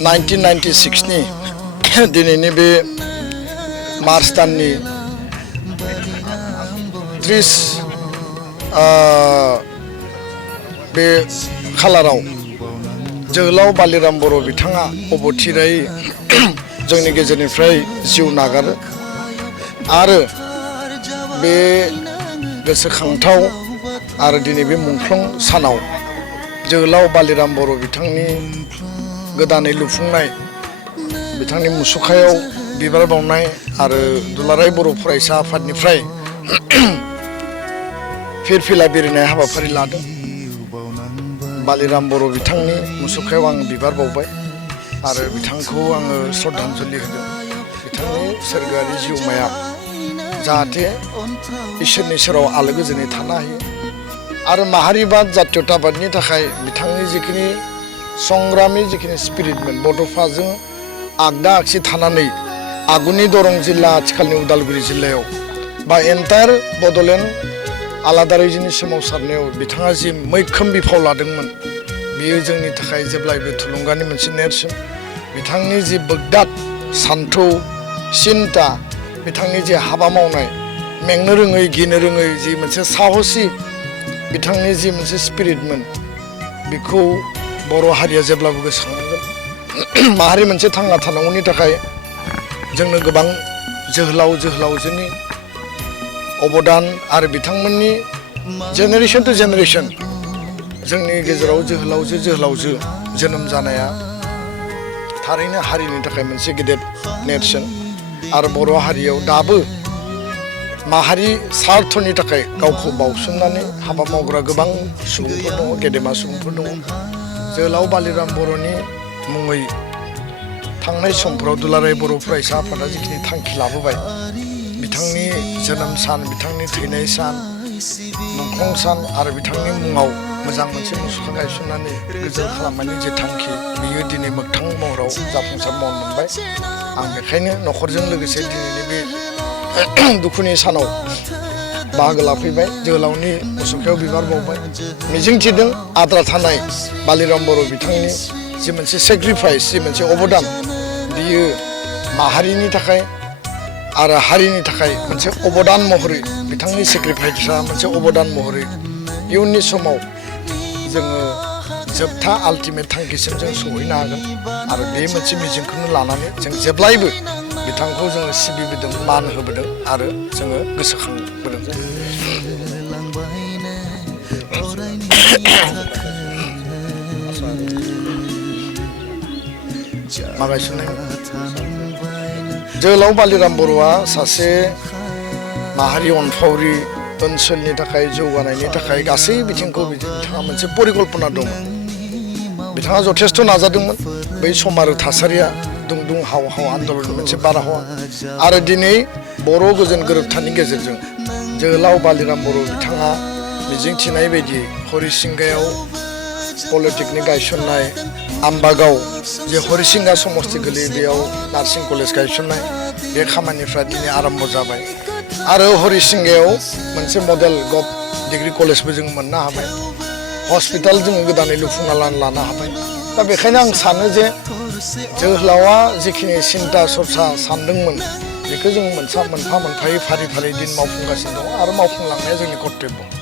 1996 नि दिनैनि बे मार्च दाननि 30 बे खालाराव जोहोलाव बालिराम बर' बिथाङा अबथिरायै जोंनि गेजेरनिफ्राय जिउ नागारो आरो बे गोसोखांथाव आरो दिनै बे मुंख्लं सानाव जोहोलाव बालिराम बर' बिथांनि गोदानै लुफुंनाय बिथांनि मुसुखायाव बिबार बावनाय आरो दुलाराय बर' फरायसा आफादनिफ्राय फिरफिला बिरहोनाय हाबाफारि लादों। बालिराम बर' बिथांनि मुसुखायाव आं बिबार बावबाय आरो बिथांखौ आङो श्रद्धांजलि होदों। बिथांनि सोरगोआरि जिउमाया जाहाथे इसोरनि सेराव आलो गोजोनै थानो हायो आरो माहारिबाद जातीयताबादनि थाखाय बिथांनि जिखिनि संग्रामि जिखिनि स्पिरिटमोन बड'फाजों आगदा आगसि थानानै आगुनि दरं जिल्ला आथिखालनि उदालगुरि जिल्लायाव बा एन्टायार बड'लेण्ड आलादा रायजोनि सोमावसारनायाव बिथाङा जि मैखोम बिफाव लादोंमोन बेयो जोंनि थाखाय जेब्लायबो थुलुंगानि मोनसे नेरसोन। बिथांनि जि बोगदाद सान्थौ सिन्ता बिथांनि जि हाबा मावनाय मेंनो रोङै गिनो रोङै जि मोनसे साहसि बिथांनि जि मोनसे स्पिरिटमोन बेखौ बर' हारिया जेब्लाबो गोसोखांनांगोन। माहारि मोनसे थांना थानांगौनि थाखाय जोंनो गोबां जोहोलाव जोहोलावजोनि अबदान आरो बिथांमोननि जेनेरेसन टु जेनेरेसन जोंनि गेजेराव जोहोलावजो जोनोम जानाया थारैनो हारिनि थाखाय मोनसे गेदेर नेरसोन आरो बर' हारियाव दाबो माहारि सार्थनि थाखाय गावखौ बावसोमनानै हाबा मावग्रा गोबां सुबुंफोर दङ, गेदेमा सुबुंफोर दङ। जोहोलाव बालिराम बर'नि मुङै थांनाय समफोराव दुलाराय बर' फरायसा आफादा जिखिनि थांखि लाबोबाय बिथांनि जोनोम सान, बिथांनि थैनाय सान, मुंख्लं सान आरो बिथांनि मुङाव मोजां मोनसे मुसुखा गायसननानै गोजोन खालामनायनि जे थांखि बियो दिनै मोगथां महराव जाफुंसार महर मोनबाय। आं बेखायनो न'खरजों लोगोसे दिनैनि बे दुखुनि सानाव बाहागो लाफैबाय, जोहोलावनि मुसुखायाव बिबार बावबाय। मिजिंथिदों आद्रा थानाय बालिराम बर' बिथांनि जि मोनसे सेक्रिफाइस, जि मोनसे अबदान बियो माहारिनि थाखाय आरो हारिनि थाखाय मोनसे अबदान महरै बिथांनि सेक्रिफाइसआ मोनसे अबदान महरै इयुननि समाव जोङो जोबथा आल्टिमेट थांखिसिम जों सहैनो हागोन आरो बे मोनसे मिजिंखौनो लानानै जों जेब्लायबो बिथांखौ जोङो सिबिबोदों, मान होबोदों आरो जोङो गोसोखांबोदों। जोहोलाव बालिराम बर'आ सासे माहारि अनफावरि, ओनसोलनि थाखाय जौगानायनि थाखाय गासै बिथिंखौ बिथाङा मोनसे परिकल्पना दंमोन। बिथाङा जथेस्थ' नाजादोंमोन। बै सम आरो थासारिया दुं हाव हाव आन्दलननि मोनसे बारहावा आरो दिनै बर' गोजोन गोरोबथानि गेजेरजों जोहोलाव बालिराम बर' बिथाङा मिजिंथिनाय बायदि हरिसिंगायाव पलिटेकनिक गायसननाय, आम्बागाव जे हरिसिंगा समस्ति गोलैयो बेयाव नार्सिं कलेज गायसननाय बे खामानिफ्रा दिनै आरम्भ जाबाय आरो हरिसिंगायाव मोनसे मडेल गभ डिग्री कलेजबो जों मोननो हाबाय। हस्पिटाल जोङो गोदानै लुफुंना लानो हाबाय। दा बेखायनो आं सानो जे जोहोलावा जिखिनि सिन्ता सरसा सानदोंमोन बेखौ जों मोनफा मोनफायै फारि फारि दिन मावफुंगासिनो दङ आरो मावफुंलांनाया जोंनि कर्तब्य।